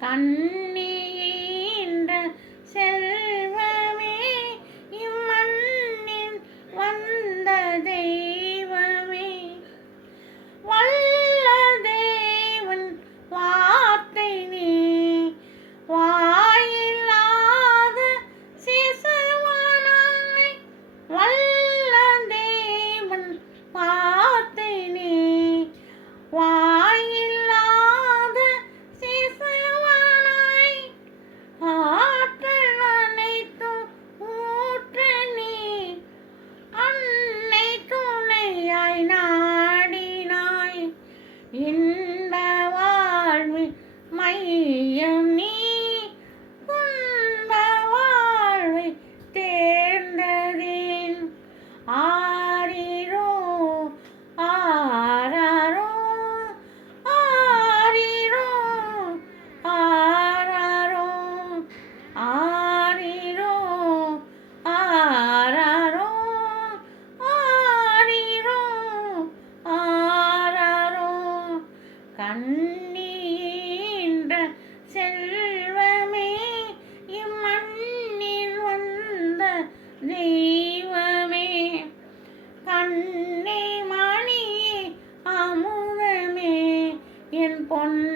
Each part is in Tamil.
干。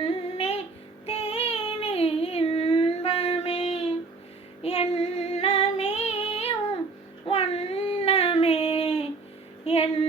பொன்னே தேனே இன்பமே எண்ணமே வண்ணமே என்